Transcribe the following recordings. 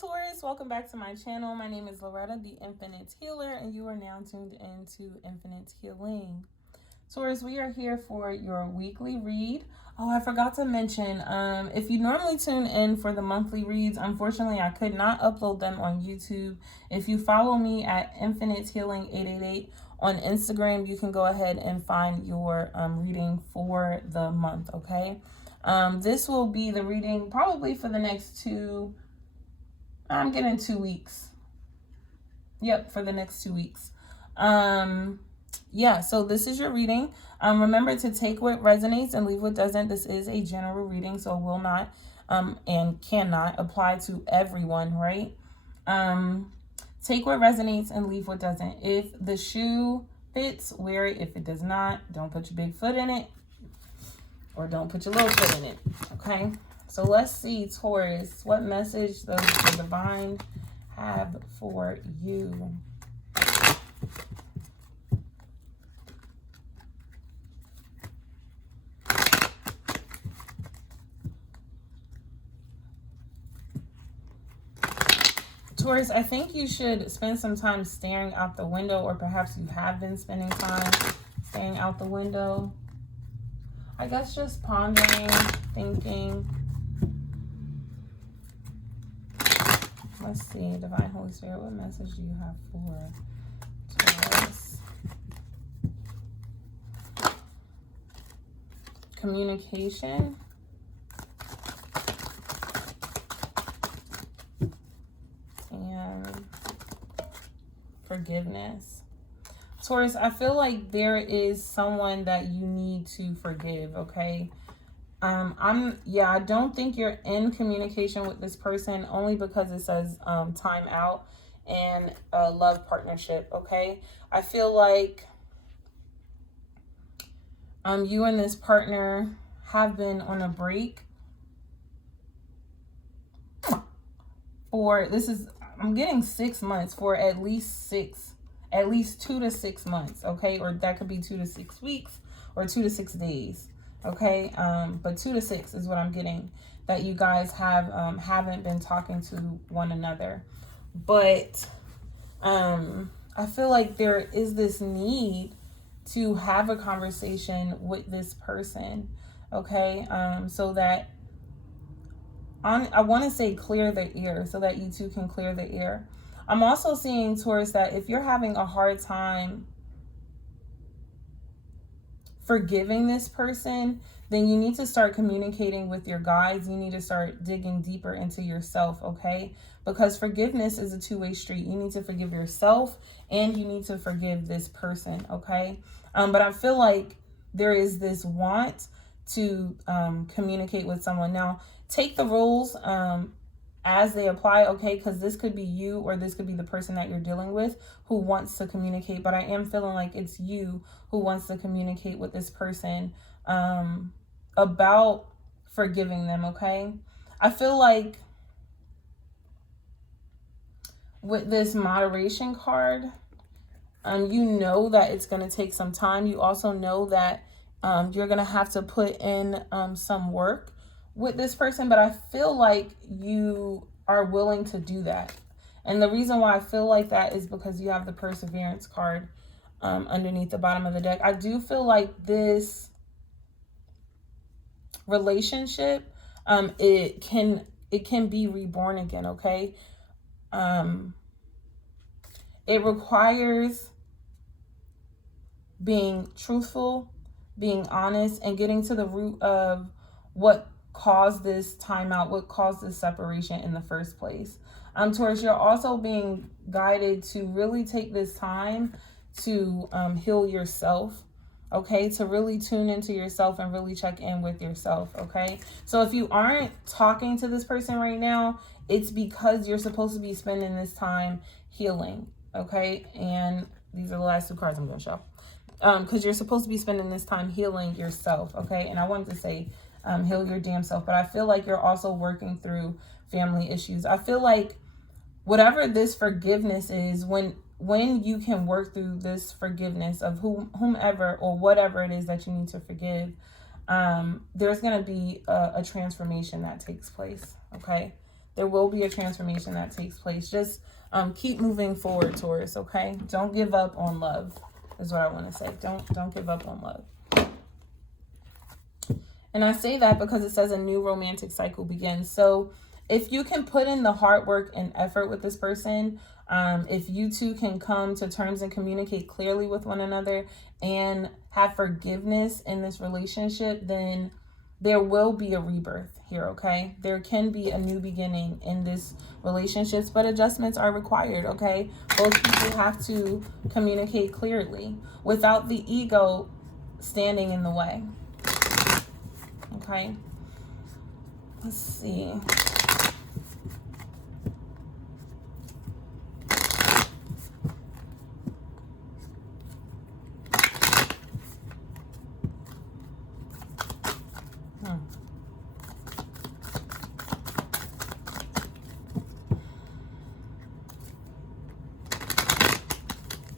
Taurus, welcome back to my channel. My name is Loretta, the Infinite Healer, and you are now tuned into Infinite Healing. Taurus, we are here for your weekly read. Oh, I forgot to mention, if you normally tune in for the monthly reads, unfortunately, I could not upload them on YouTube. If you follow me at Infinite Healing 888 on Instagram, you can go ahead and find your reading for the month, okay? This will be the reading probably for the next I'm getting 2 weeks. Yep, for the next 2 weeks. Yeah, so this is your reading. Remember to take what resonates and leave what doesn't. This is a general reading, so will not and cannot apply to everyone, right? Take what resonates and leave what doesn't. If the shoe fits, wear it. If it does not, don't put your big foot in it, or don't put your little foot in it, okay? So let's see, Taurus, what message does the divine have for you? Taurus, I think you should spend some time staring out the window, or perhaps you have been spending time staring out the window. I guess just pondering, thinking. Let's see, Divine Holy Spirit, what message do you have for Taurus? Communication. And forgiveness. Taurus, I feel like there is someone that you need to forgive, okay? I don't think you're in communication with this person, only because it says time out and love partnership, okay? I feel like you and this partner have been on a break for, I'm getting 6 months, for at least 2 to 6 months, okay? Or that could be 2 to 6 weeks or 2 to 6 days. Okay, but 2 to 6 is what I'm getting, that you guys haven't been talking to one another. But I feel like there is this need to have a conversation with this person, okay? So that I want to say clear the air, so that you two can clear the air. I'm also seeing, Taurus, that if you're having a hard time forgiving this person, then you need to start communicating with your guides. You need to start digging deeper into yourself, okay? Because forgiveness is a two-way street. You need to forgive yourself and you need to forgive this person, okay? But I feel like there is this want to communicate with someone. Now, take the rules as they apply, okay? Because this could be you, or this could be the person that you're dealing with who wants to communicate. But I am feeling like it's you who wants to communicate with this person about forgiving them, okay? I feel like with this moderation card, you know that it's going to take some time. You also know that you're going to have to put in some work with this person, but I feel like you are willing to do that. And the reason why I feel like that is because you have the Perseverance card underneath the bottom of the deck. I do feel like this relationship, it can be reborn again, okay? It requires being truthful, being honest, and getting to the root of what caused this timeout, what caused this separation in the first place. Taurus, you're also being guided to really take this time to heal yourself, okay? To really tune into yourself and really check in with yourself, okay? So if you aren't talking to this person right now, it's because you're supposed to be spending this time healing, okay? And these are the last 2 cards I'm going to show. Because you're supposed to be spending this time healing yourself, okay? And I wanted to say heal your damn self, but I feel like you're also working through family issues. I feel like whatever this forgiveness is, when you can work through this forgiveness of whomever or whatever it is that you need to forgive, there's going to be a transformation that takes place, okay? There will be a transformation that takes place. Just keep moving forward, Taurus, okay? Don't give up on love, is what I want to say. Don't give up on love. And I say that because it says a new romantic cycle begins. So if you can put in the hard work and effort with this person, if you two can come to terms and communicate clearly with one another and have forgiveness in this relationship, then there will be a rebirth here, okay? There can be a new beginning in this relationships, but adjustments are required, okay? Both people have to communicate clearly without the ego standing in the way. Okay, let's see.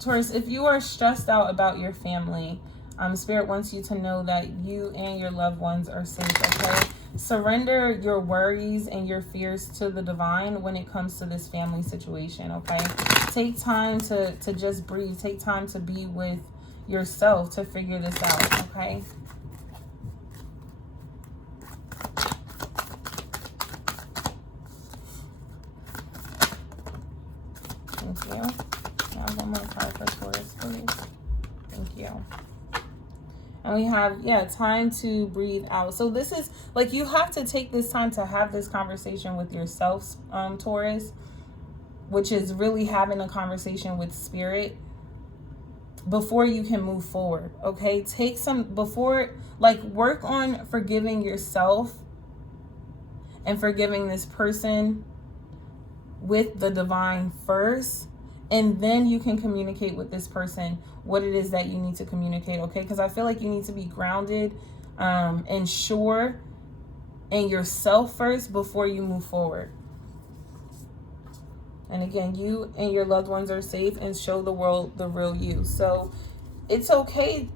Taurus, if you are stressed out about your family, Spirit wants you to know that you and your loved ones are safe, okay? Surrender your worries and your fears to the divine when it comes to this family situation, okay? Take time to just breathe. Take time to be with yourself to figure this out, okay? Thank you. Now one more card for Taurus, please. Thank you. And we have, time to breathe out. So this is, like, you have to take this time to have this conversation with yourself, Taurus, which is really having a conversation with Spirit before you can move forward, okay? Work on forgiving yourself and forgiving this person with the divine first. And then you can communicate with this person what it is that you need to communicate, okay? Because I feel like you need to be grounded and sure in yourself first before you move forward. And again, you and your loved ones are safe and show the world the real you. So it's okay.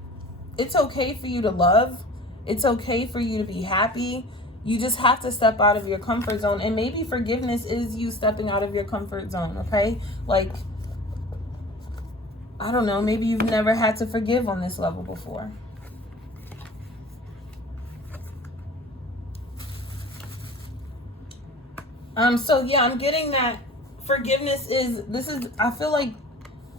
It's okay for you to love. It's okay for you to be happy. You just have to step out of your comfort zone. And maybe forgiveness is you stepping out of your comfort zone, okay? Like, I don't know, maybe you've never had to forgive on this level before. So yeah, I'm getting that forgiveness I feel like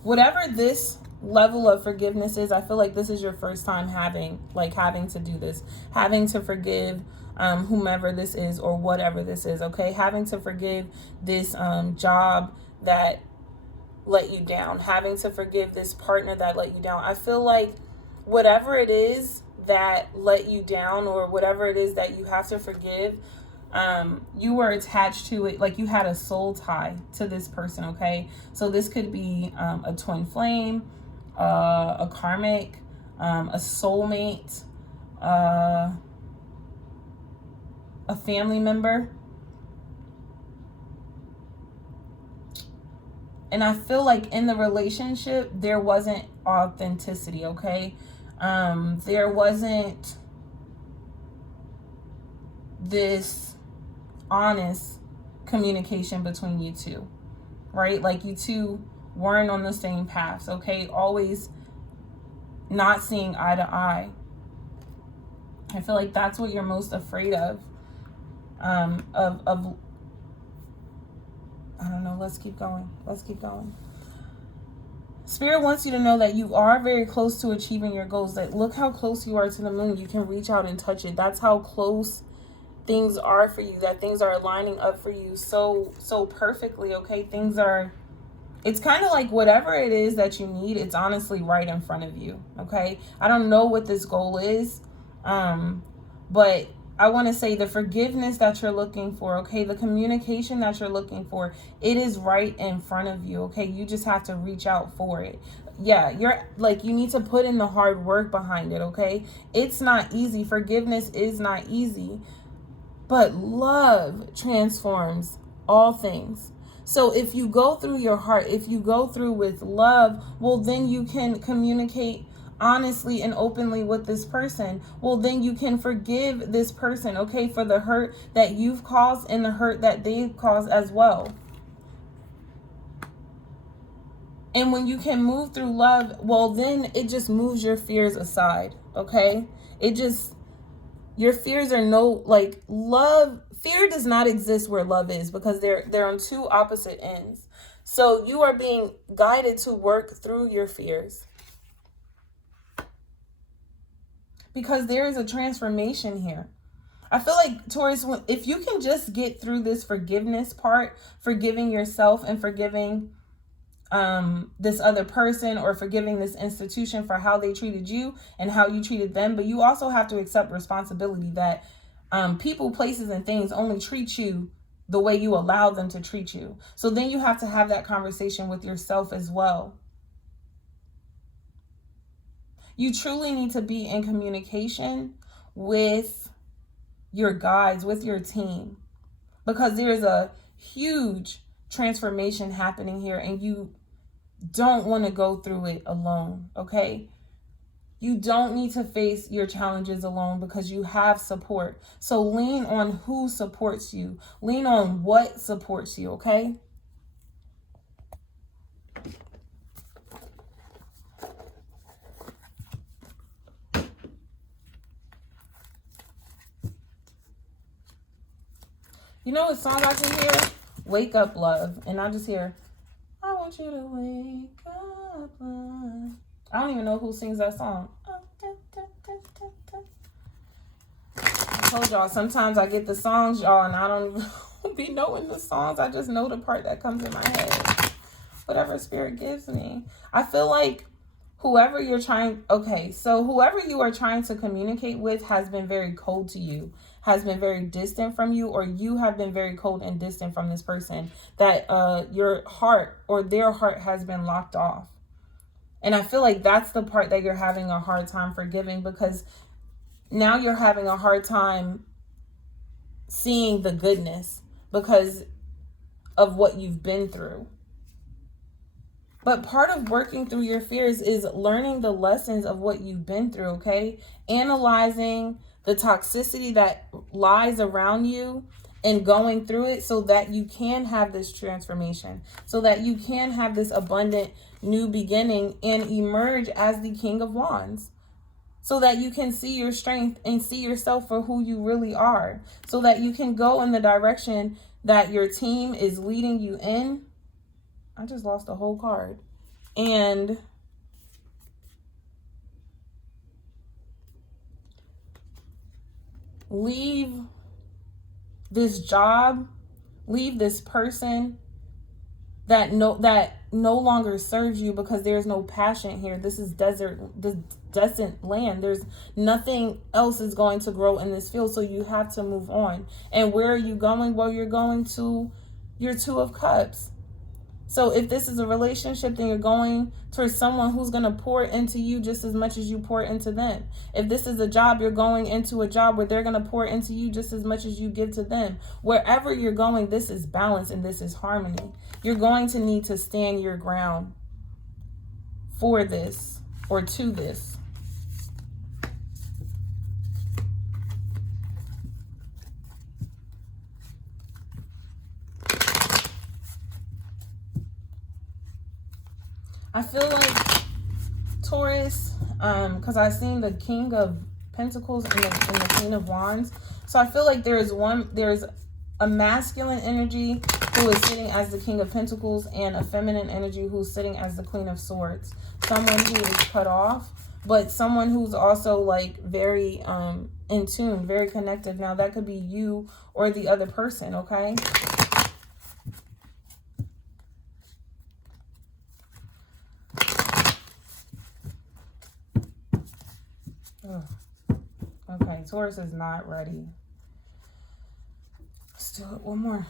whatever this level of forgiveness is, I feel like this is your first time having to do this, having to forgive whomever this is or whatever this is, okay? Having to forgive this job that let you down, having to forgive this partner that let you down. I feel like whatever it is that let you down or whatever it is that you have to forgive, you were attached to it, like you had a soul tie to this person, okay? So this could be a twin flame, a karmic, a soulmate, a family member. And I feel like in the relationship, there wasn't authenticity, okay? There wasn't this honest communication between you two, right? Like you two weren't on the same paths, okay? Always not seeing eye to eye. I feel like that's what you're most afraid of I don't know. Let's keep going. Spirit wants you to know that you are very close to achieving your goals. Like, look how close you are to the moon. You can reach out and touch it. That's how close things are for you, that things are lining up for you so perfectly, okay? It's kind of like whatever it is that you need, it's honestly right in front of you, okay? I don't know what this goal is, but I want to say the forgiveness that you're looking for, okay? The communication that you're looking for, it is right in front of you, okay? You just have to reach out for it. Yeah, you need to put in the hard work behind it, okay? It's not easy. Forgiveness is not easy, but love transforms all things. So if you go through your heart, if you go through with love, well, then you can communicate honestly and openly with this person, well, then you can forgive this person, okay, for the hurt that you've caused and the hurt that they've caused as well. And when you can move through love, well, then it just moves your fears aside, okay? Your fears are love. Fear does not exist where love is, because they're on two opposite ends. So you are being guided to work through your fears, because there is a transformation here. I feel like, Taurus, if you can just get through this forgiveness part, forgiving yourself and forgiving this other person, or forgiving this institution for how they treated you and how you treated them. But you also have to accept responsibility that people, places, and things only treat you the way you allow them to treat you. So then you have to have that conversation with yourself as well. You truly need to be in communication with your guides, with your team, because there's a huge transformation happening here, and you don't want to go through it alone, okay? You don't need to face your challenges alone, because you have support. So lean on who supports you. Lean on what supports you, okay? You know what song I can hear? Wake Up Love. And I just hear, I want you to wake up love. I don't even know who sings that song. I told y'all, sometimes I get the songs, y'all, and I don't be knowing the songs. I just know the part that comes in my head. Whatever spirit gives me. I feel like whoever you are trying to communicate with has been very cold to you, has been very distant from you, or you have been very cold and distant from this person, that your heart or their heart has been locked off. And I feel like that's the part that you're having a hard time forgiving, because now you're having a hard time seeing the goodness because of what you've been through. But part of working through your fears is learning the lessons of what you've been through, okay? Analyzing the toxicity that lies around you and going through it, so that you can have this transformation, so that you can have this abundant new beginning and emerge as the King of Wands, so that you can see your strength and see yourself for who you really are, so that you can go in the direction that your team is leading you in. I just lost a whole card. And leave this job, leave this person that no longer serves you, because there's no passion here. This is desert land. There's nothing else is going to grow in this field, so you have to move on. And where are you going? Well, you're going to your Two of Cups. So if this is a relationship, then you're going towards someone who's going to pour into you just as much as you pour into them. If this is a job, you're going into a job where they're going to pour into you just as much as you give to them. Wherever you're going, this is balance and this is harmony. You're going to need to stand your ground for this, or to this. I feel like, Taurus, because I've seen the King of Pentacles and the Queen of Wands. So I feel like there's a masculine energy who is sitting as the King of Pentacles, and a feminine energy who's sitting as the Queen of Swords. Someone who is cut off, but someone who's also like very in tune, very connected. Now that could be you or the other person, okay? Okay, Taurus is not ready. Let's do it one more.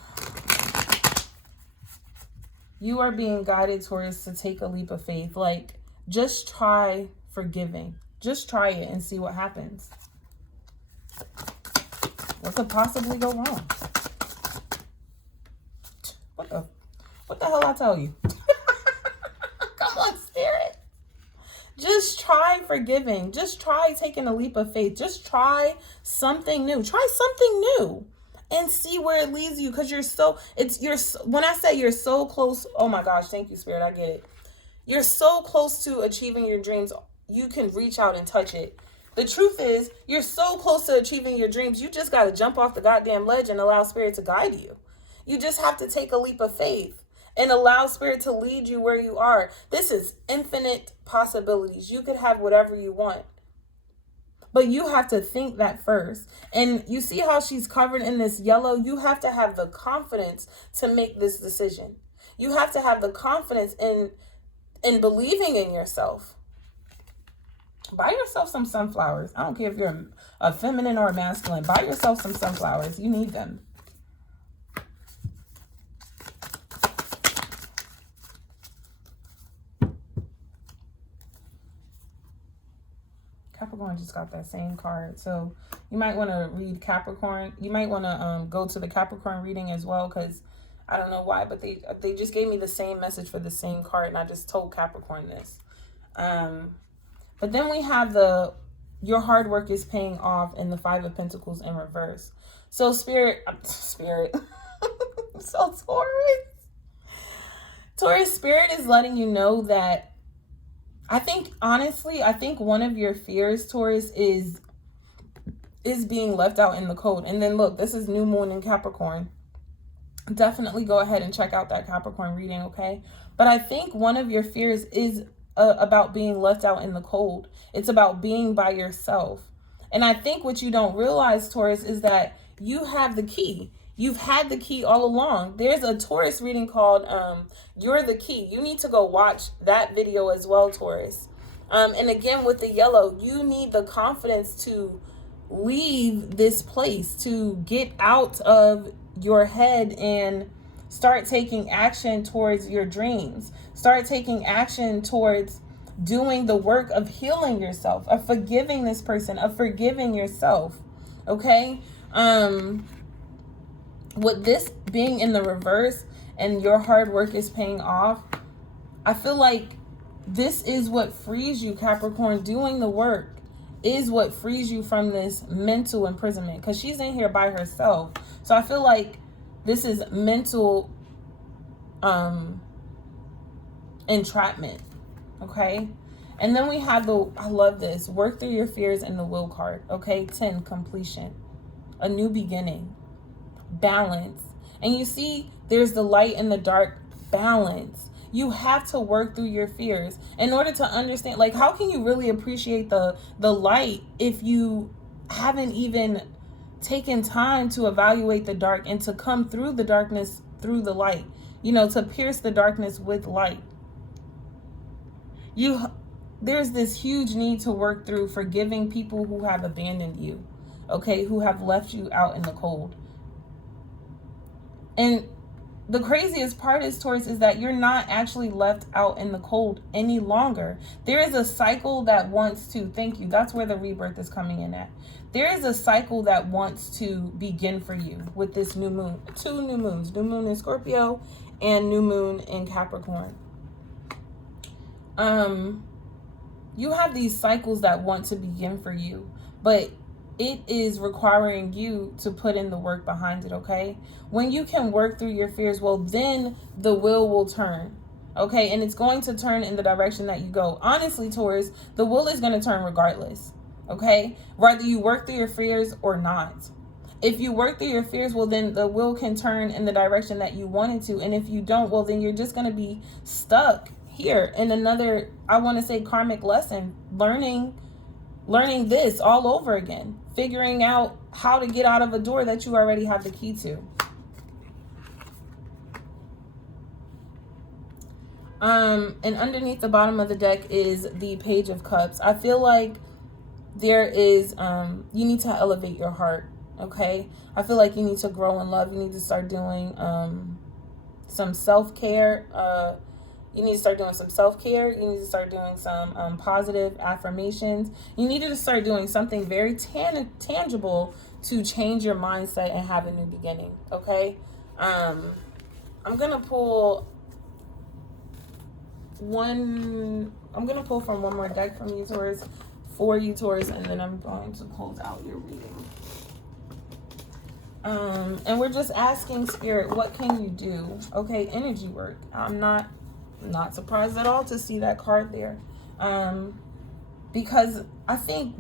You are being guided, Taurus, to take a leap of faith. Like, just try forgiving. Just try it and see what happens. What could possibly go wrong? What the hell I tell you? Come on, Spirit. Just try forgiving. Just try taking a leap of faith. Just try something new. Try something new and see where it leads you. Because when I say you're so close, oh my gosh, thank you, Spirit, I get it. You're so close to achieving your dreams, you can reach out and touch it. The truth is, you're so close to achieving your dreams, you just got to jump off the goddamn ledge and allow Spirit to guide you. You just have to take a leap of faith and allow Spirit to lead you where you are. This is infinite possibilities. You could have whatever you want. But you have to think that first. And you see how she's covered in this yellow? You have to have the confidence to make this decision. You have to have the confidence in believing in yourself. Buy yourself some sunflowers. I don't care if you're a feminine or a masculine. Buy yourself some sunflowers. You need them. Capricorn just got that same card. So you might want to read Capricorn. You might want to go to the Capricorn reading as well, because I don't know why, but they just gave me the same message for the same card, and I just told Capricorn this. But then we have your hard work is paying off in the 5 of Pentacles in reverse. So Spirit. So Taurus, Spirit is letting you know that I think one of your fears, Taurus, is being left out in the cold. And then look, this is new moon in Capricorn. Definitely go ahead and check out that Capricorn reading, okay? But I think one of your fears is about being left out in the cold. It's about being by yourself. And I think what you don't realize, Taurus, is that you have the key. You've had the key all along. There's a Taurus reading called You're the Key. You need to go watch that video as well, Taurus. And again, with the yellow, you need the confidence to leave this place, to get out of your head and start taking action towards your dreams. Start taking action towards doing the work of healing yourself, of forgiving this person, of forgiving yourself. Okay? With this being in the reverse and your hard work is paying off, I feel like this is what frees you, Capricorn. Doing the work is what frees you from this mental imprisonment, because she's in here by herself. So I feel like this is mental entrapment. Okay? And then we have I love this, work through your fears in the will card. Okay? 10, completion, a new beginning, balance. And you see there's the light and the dark, balance. You have to work through your fears in order to understand, like, how can you really appreciate the light if you haven't even taken time to evaluate the dark and to come through the darkness through the light, to pierce the darkness with light. There's this huge need to work through forgiving people who have abandoned you, okay, who have left you out in the cold. And the craziest part is, Taurus, is that you're not actually left out in the cold any longer. There is a cycle that wants to, thank you, that's where the rebirth is coming in at. There is a cycle that wants to begin for you with this new moon. 2 new moons, new moon in Scorpio and new moon in Capricorn. You have these cycles that want to begin for you, but it is requiring you to put in the work behind it, okay? When you can work through your fears, well, then the will turn, okay? And it's going to turn in the direction that you go. Honestly, Taurus, the will is going to turn regardless, okay? Whether you work through your fears or not. If you work through your fears, well, then the will can turn in the direction that you wanted to. And if you don't, well, then you're just going to be stuck here in another, I want to say, karmic lesson, learning this all over again, figuring out how to get out of a door that you already have the key to. And underneath the bottom of the deck is the Page of Cups. I feel like there is, you need to elevate your heart, okay? I feel like you need to grow in love. You need to start doing some self-care. You need to start doing some self-care. You need to start doing some positive affirmations. You need to start doing something very tangible to change your mindset and have a new beginning, okay? I'm going to pull I'm going to pull from one more deck from you, Taurus, for you, Taurus, and then I'm going to close out your reading. And we're just asking Spirit, what can you do? Okay, energy work. I'm not surprised at all to see that card there. Because I think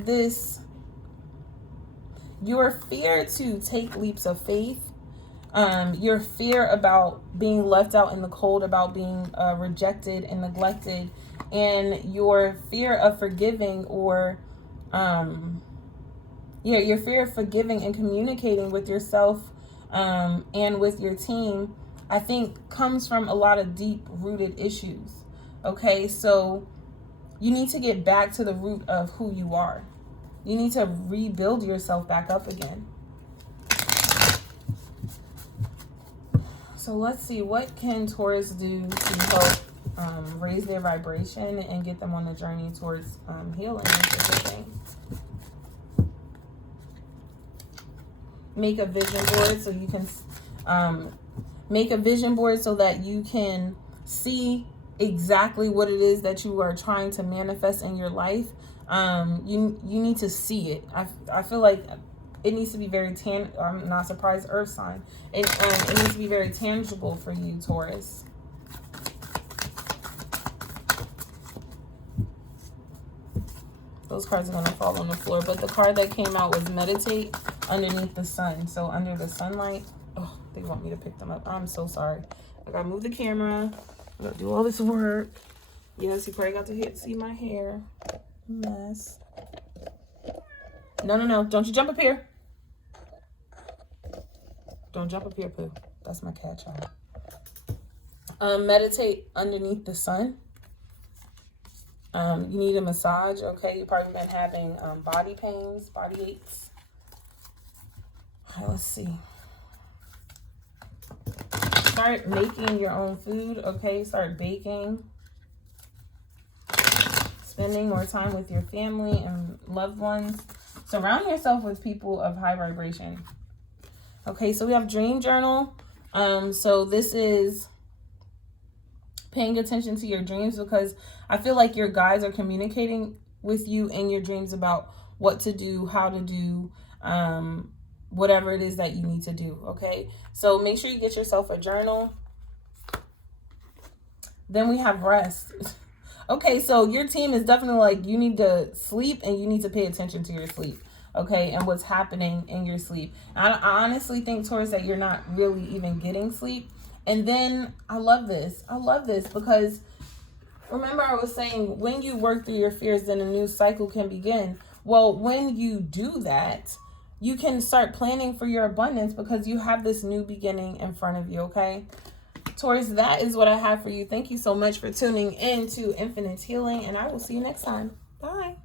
your fear to take leaps of faith, your fear about being left out in the cold, about being rejected and neglected, and your fear of forgiving, or your fear of forgiving and communicating with yourself and with your team, I think comes from a lot of deep-rooted issues. Okay, so you need to get back to the root of who you are. You need to rebuild yourself back up again. So let's see, what can Taurus do to help raise their vibration and get them on the journey towards healing and everything? Make a vision board so you can make a vision board so that you can see exactly what it is that you are trying to manifest in your life. You need to see it. I feel like it needs to be very I'm not surprised, earth sign. It needs to be very tangible for you, Taurus. Those cards are going to fall on the floor. But the card that came out was meditate underneath the sun. So under the sunlight. Oh, they want me to pick them up. I'm so sorry. I got to move the camera. I got to do all this work. Yes, you probably got to see my hair. Mess. No. Don't you jump up here. Don't jump up here, Pooh. That's my cat, child. Meditate underneath the sun. You need a massage, okay? You've probably been having body pains, body aches. All right, let's see. Start making your own food, okay? Start baking. Spending more time with your family and loved ones. Surround yourself with people of high vibration. Okay, so we have dream journal. So this is paying attention to your dreams, because I feel like your guides are communicating with you in your dreams about what to do, how to do, whatever it is that you need to do, okay? So make sure you get yourself a journal. Then we have rest. Okay, so your team is definitely like, you need to sleep and you need to pay attention to your sleep, okay, and what's happening in your sleep. I honestly think, Taurus, that you're not really even getting sleep. And then I love this because remember I was saying, when you work through your fears, then a new cycle can begin. Well, when you do that, you can start planning for your abundance because you have this new beginning in front of you, okay? Taurus, that is what I have for you. Thank you so much for tuning in to Infinite Healing, and I will see you next time. Bye.